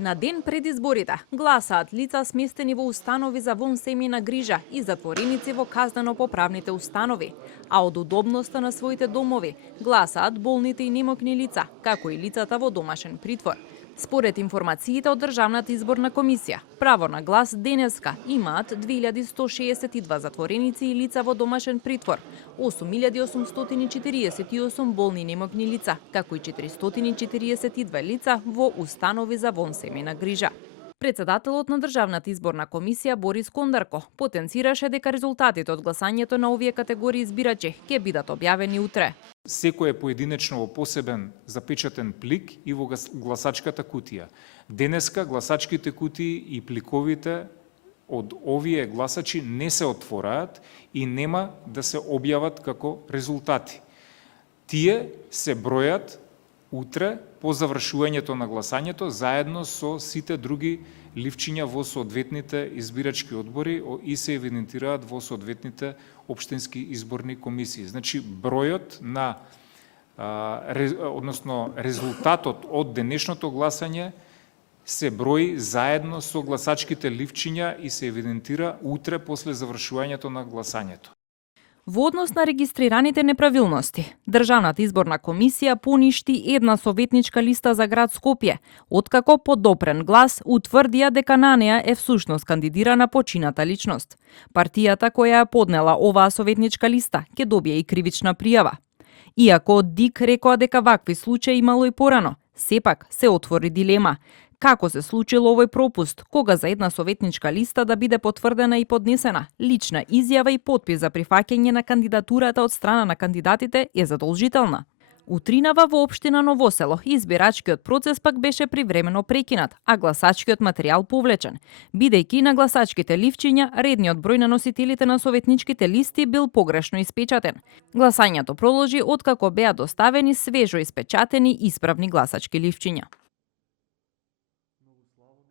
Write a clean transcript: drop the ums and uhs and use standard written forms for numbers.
На ден пред изборите гласаат лица сместени во установи за вонсемејна грижа и затвореници во казнено-поправните установи, а од удобноста на своите домови гласаат болните и немокни лица, како и лицата во домашен притвор. Според информациите од Државната изборна комисија, право на глас денеска имаат 2162 затвореници и лица во домашен притвор, 8848 болни и немокни лица, како и 442 лица во установи за вонсемејна грижа. Председателот на Државната изборна комисија Борис Кондарко потенцираше дека резултатите од гласањето на овие категории избирачи ќе бидат објавени утре. Секој е поединечно во посебен запечатен плик и во гласачката кутија. Денеска гласачките кутии и пликовите од овие гласачи не се отвораат и нема да се објават како резултати. Тие се бројат утре по завршувањето на гласањето заедно со сите други ливчиња во соодветните избирачки одбори и се евидентираат во соодветните општински изборни комисии. Значи бројот на односно резултатот од денешното гласање се брои заедно со гласачките ливчиња и се евидентира утре после завршувањето на гласањето. Во однос на регистрираните неправилности, Државната изборна комисија поништи една советничка листа за град Скопје, откако по допрен глас утврдија дека на неа е всушност кандидирана почината личност. Партијата која ја поднела оваа советничка листа ќе добие и кривична пријава. Иако од ДИК рекоа дека вакви случаи имало и порано, сепак се отвори дилема. Како се случило овој пропуст, кога за една советничка листа да биде потврдена и поднесена лична изјава и подпис за прифаќање на кандидатурата од страна на кандидатите е задолжителна? Утринава во општина Ново Село избирачкиот процес пак беше привремено прекинат, а гласачкиот материјал повлечен, бидејќи на гласачките ливчиња редниот број на носителите на советничките листи бил погрешно испечатен. Гласањето продолжи откако беа доставени свежо испечатени исправни гласачки ливчиња.